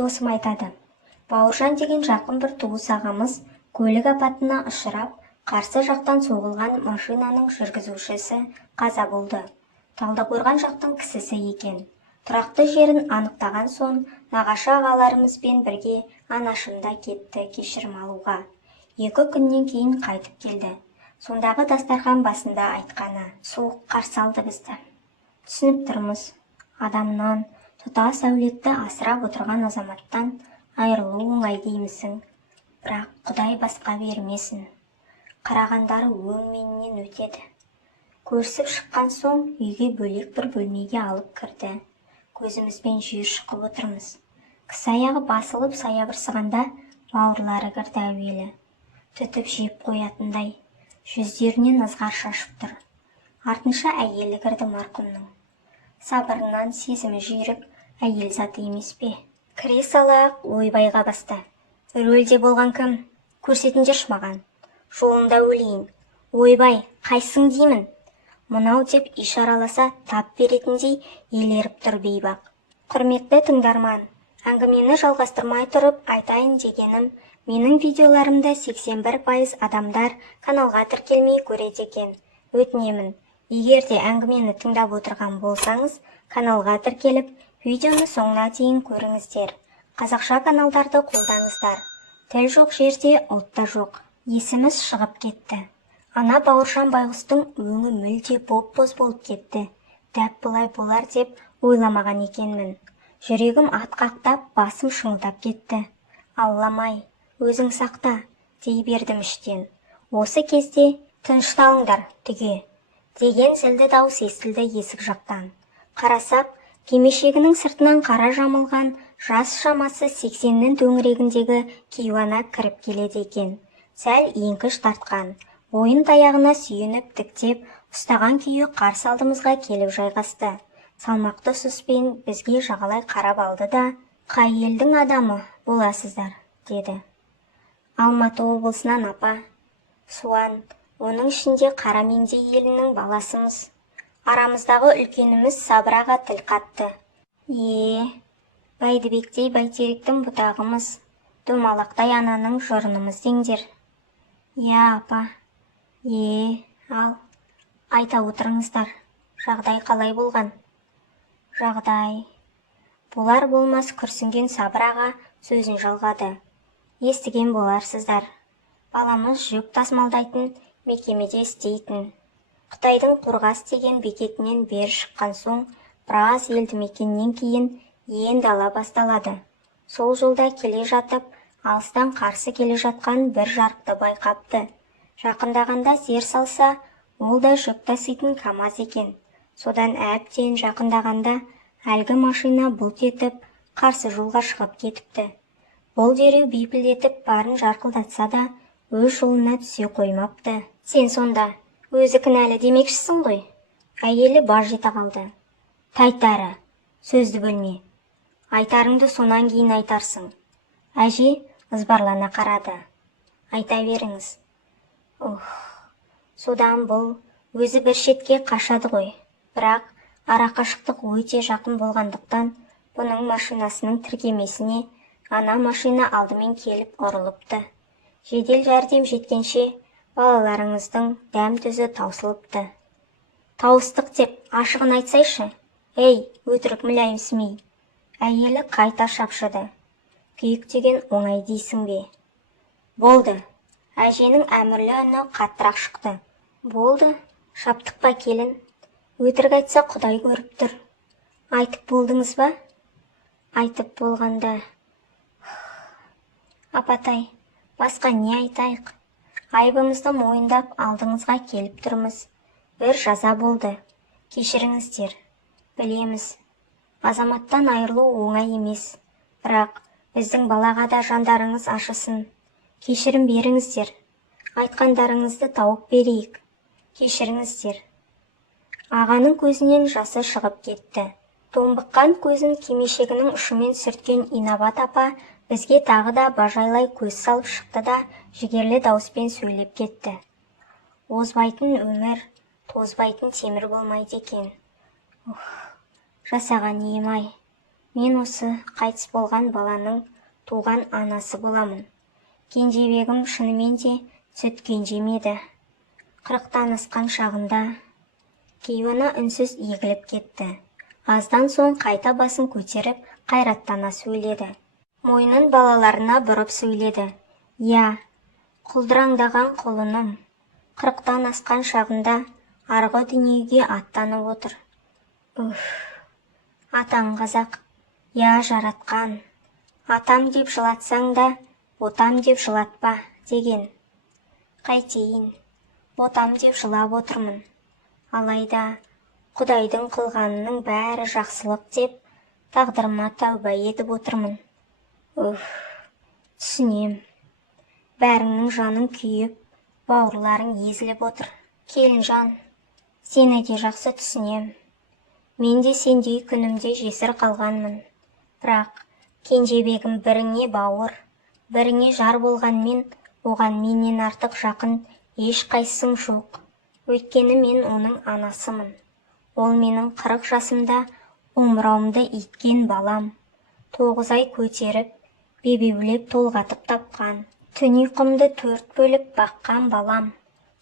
Досым айтады. Бауыржан деген жақын бір туыс ағамыз көлік апатына ұшырап, қарсы жақтан соғылған машинаның жүргізушісі қаза болды. Талдықорған жақтың кісісі екен. Тұрақты жерін анықтаған соң, нағашы ағаларымызбен бірге анашымда кетті кешірім алуға. 2 күннен кейін қайтып келді. Сондағы дастархан басында айтқаны, суық қарсы алды бізді. Түсініп тұрмыз, адамнан, тұтас әулетті асырап отырған азаматтан айырылу оңай деймісің. Бірақ Құдай басқа бермесін. Қарағандары өңменінен өтеді. Көрісіп шыққан соң үйге бөлек бір бөлмеге алып кірді. Көзімізбен жүйір шықып отырмыз. Кісі аяғы басылып саябырсығанда бауырлары кірді әуелі. Түтіп жеп қоятындай, жүздерінен ызғар шашып тұр. Артынша әйелі кірді марқұмның. Сабырынан сезімі жүйрік әйел заты емес пе? Кіре сала ойбайға басты. Рөлде болған кім? Көрсетіңдерші маған. Жолында өлейін. Ойбай, қайсың деймін? Мынау деп ишараласа тап беретіндей елеріп тұр бейбақ. Құрметті тыңдарман, әңгімені жалғастырмай тұрып айтайын дегенім, менің видеоларымда 81% адамдар каналға тіркелмей көреді екен. Өтінемін, егер де әңгімені тыңдап отырған болсаңыз, каналға тіркеліп, видеоны соңына дейін көріңіздер. Қазақша каналдарды қолдаңыздар. Тіл жоқ жерде ұлт та жоқ. Есіміз шығып кетті. Ана Бауыржан Байғұстың өңі мүлде боп-боз болып кетті. Дәп бұлай болар деп ойламаған екенмін. Жүрегім атқақтап, басым шыңылдап кетті. Алламай, өзің сақта, дей бердім іштен. Осы кезде тынышталыңдар, түге, деген зілді дауыс естілді есік жақтан. Қарасақ, кимешегінің сыртынан қара жамылған, жас шамасы 80-нің төңірегіндегі кейуана кіріп келеді екен. Сәл еңкіш тартқан, бойын таяғына сүйеніп тіктеп, ұстаған күйі қарсы алдымызға келіп жайғасты. Салмақты сұспен бізге жағалай қарап алды да, қай елдің адамы боласыздар, деді. Алматы облысынан апа. Суан, оның ішінде Қараменде елінің баласымыз. Арамыздағы үлкеніміз Сабыраға тіл қатты. Бәйдібектей бәйтеректің бұтағымыз, домалақтай ананың жұрынымыз деңдер. Апа. Ал, айта отырыңыздар, жағдай қалай болған? Жағдай. Болар болмас күрсінген Сабыраға сөзін жалғады. Естіген боларсыздар. Баламыз жүк тасымалдайтын мекемеде істейтін. Қытайдың Қорғас деген бекетінен бері шыққан соң, біраз елді мекеннен кейін енді ала басталады. Сол жолда келе жатып, алыстан қарсы келе жатқан бір жарықты байқапты. Жақындағанда зер салса, ол да жүк таситын КамАЗ екен. Содан әбден жақындағанда әлгі машина бұлт етіп, қарсы жолға шығып кетіпті. Бұл дереу бейпілдетіп барын жарқылдатса да, өз жолына түсе қоймапты. Сен сонда өзі кінәлі демекшісің ғой? Әйелі баж ете қалды. Тайтары, сөзді бөлме. Айтарыңды сонан кейін айтарсың. Әже ызбарлана қарады. Айта беріңіз. Содан бұл өзі бір шетке қашады ғой. Бірақ арақашықтық өте жақын болғандықтан, бұның машинасының тіркемесіне ана машина алдымен келіп ұрылыпты. Жедел жәрдем жеткенше балаларыңыздың дәм-тұзы таусылыпты. Тауыстық деп ашығын айтсайшы. Өтірік мүләйімсімей. Әйелі қайта шапшыды. Күйік деген оңай дейсің бе? Болды. Әженің әмірлі үні қаттырақ шықты. Болды, шаптық па келін? Өтірік айтса Құдай көріп тұр. Айтып болдыңыз ба? Айтып болғанда. Апатай, басқа не айтайық? Айыбымызды мойындап алдыңызға келіп тұрмыз. Бір жаза болды. Кешіріңіздер. Білеміз. Азаматтан айырылу оңай емес. Бірақ біздің балаға да жандарыңыз ашысын. Кешірім беріңіздер. Айтқандарыңызды тауып берейік. Кешіріңіздер. Ағаның көзінен жасы шығып кетті. Томбыққан көзін кимешегінің ұшымен сүрткен Инабат апа бізге тағы да бажайлай көз салып шықты да жігерлі дауыспен сөйлеп кетті. Озбайтын өмір, тозбайтын темір болмайды екен. Жасаған ем-ай. Мен осы қайтыс болған баланың туған анасы боламын. Кенжебегім шынымен де сүт кенжемеді. 40-тан асқан шағында Кейуана үнсіз егіліп кетті. Аздан соң қайта басын көтеріп, қайраттана сөйледі. Мойнын балаларына бұрып сөйледі. Я, құлдыраңдаған құлыным, 40-тан асқан шағында арғы дүниеге аттанып отыр. Атаң қазақ, я жаратқан, атам деп жылатсаң да, ботам деп жылатпа, деген. Қайтейін, ботам деп жылап отырмын. Алайда, Құдайдың қылғанының бәрі жақсылық деп, тағдырыма тәуба етіп отырмын. Түсінем. Бәріңнің жаның күйіп, бауырларың езіліп отыр. Келінжан, сені де жақсы түсінем. Мен де сендей күнімде жесір қалғанмын. Бірақ, кенжебегім біріңе бауыр, біріңе жар болғанмен, оған менен артық жақын еш қайсың жоқ. Өйткені мен оның анасымын. Ол менің 40 жасымда омырауымды иткен балам. 9 ай көтеріп, бебеулеп толғатып тапқан. Түн ұйқымды 4 бөліп баққан балам.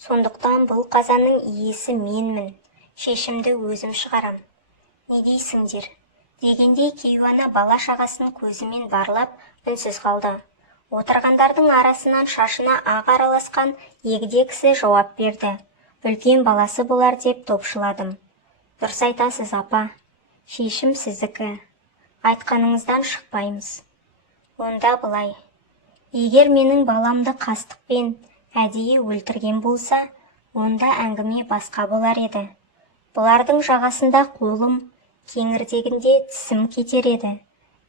Сондықтан бұл қазаның иесі менмін. Шешімді өзім шығарам. Не дейсіңдер? Дегенде Кейуана бала шағасын көзімен барлап үнсіз қалды. Отырғандардың арасынан шашына ақ араласқан егде кісі жауап берді. Үлкен баласы болар деп топшыладым. Дұрыс айтасыз, апа. Шешім сіздікі. Айтқаныңыздан шықпаймыз. Онда былай. Егер менің баламды қастықпен әдейі өлтірген болса, онда әңгіме басқа болар еді. Бұлардың жағасында қолым, кеңірдегінде тісім кетер еді.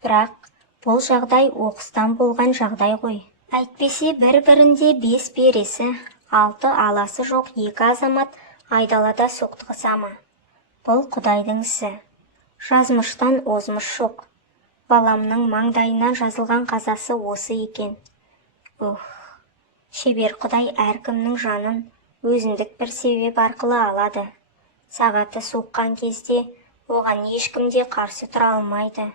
Бірақ бұл жағдай оқыстан болған жағдай ғой. Әйтпесе бір-бірінде 5 бересі, 6 аласы жоқ 2 азамат айдалада соқтығыса ма? Бұл Құдайдың ісі. Жазмыштан озмыш жоқ. Баламның маңдайынан жазылған қазасы осы екен. Шебер Құдай әркімнің жанын өзіндік бір себеп арқылы алады. Сағаты соққан кезде оған ешкімде қарсы тұра алмайды.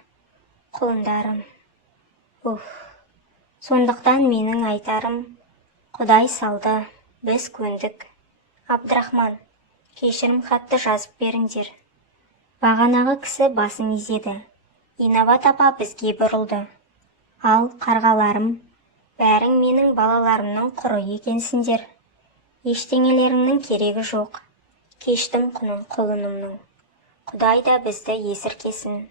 Құлындарым. Сондықтан менің айтарым, Құдай салды, біз көндік. Абдрахман, кешірім хатты жазып беріңдер. Бағанағы кісі басын изеді. Инабат апа бізге бұрылды. Ал, қарғаларым, бәрің менің балаларымның құры екенсіңдер. Ештеңелеріңнің керегі жоқ. Кештім құнын құлынымның. Құдай да бізді есіркесін.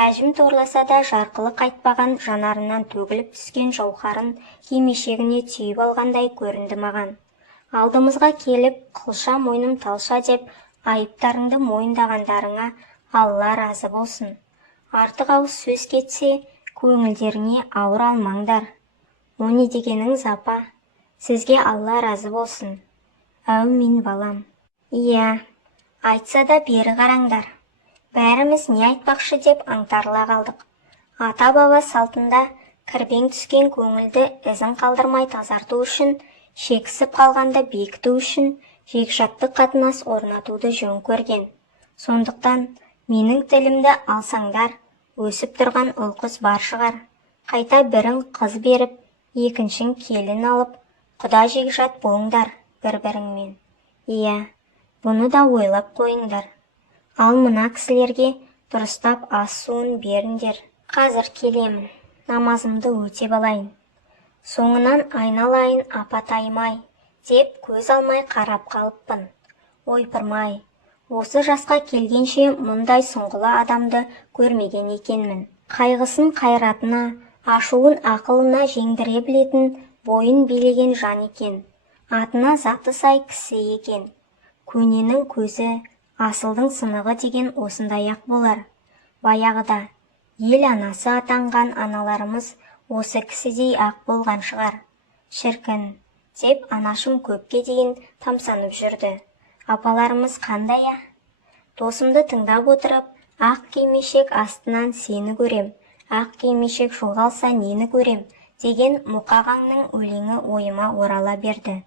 Әжім торласа да жарқылы қайтпаған жанарынан төгіліп түскен жауһарын кимешегіне түйіп алғандай көрінді маған. Алдымызға келіп, қылша мойным талша деп, айыптарыңды мойындағандарыңа Алла разы болсын. Артық ауыз сөз кетсе, көңілдеріңе ауыр алмаңдар. О не дегеніңіз, апа? Сізге Алла разы болсын. Әумин, балам. Иә, айтса да бері қараңдар. Бәріміз не айтпақшы деп аңтарыла қалдық. Ата-баба салтында кірбең түскен көңілді ізін қалдырмай тазарту үшін, шексіп қалғанда бекіту үшін жекжаттық қатынас орнатуды жөн көрген. Сондықтан менің тілімді алсаңдар, өсіп тұрған ұл-қыз бар шығар. Қайта бірін қыз беріп, екіншін келін алып, құда жекжат болыңдар бір-біріңмен. Иә, бұны да ойлап қойыңдар. Ал мына кісілерге дұрыстап ас суын беріңдер. Қазір келемін, намазымды өтеп алайын. Соңынан айналайын апатайым-ай, деп көз алмай қарап қалыппын. Ойпырмай, осы жасқа келгенше мұндай сұңғыла адамды көрмеген екенмін. Қайғысын қайратына, ашуын ақылына жеңдіре білетін, бойын билеген жан екен. Атына заты сай кісі екен. Көненің көзі, асылдың сынығы деген осындай-ақ болар. Баяғыда ел анасы атанған аналарымыз осы кісідей ақ болған шығар. Шіркін, деп анашым көпке дейін тамсанып жүрді. Апаларымыз қандай а? Досымды тыңдап отырып, ақ кимешек астынан сені көрем, ақ кимешек жоғалса нені көрем, деген Мұқағаңның өлеңі ойыма орала берді.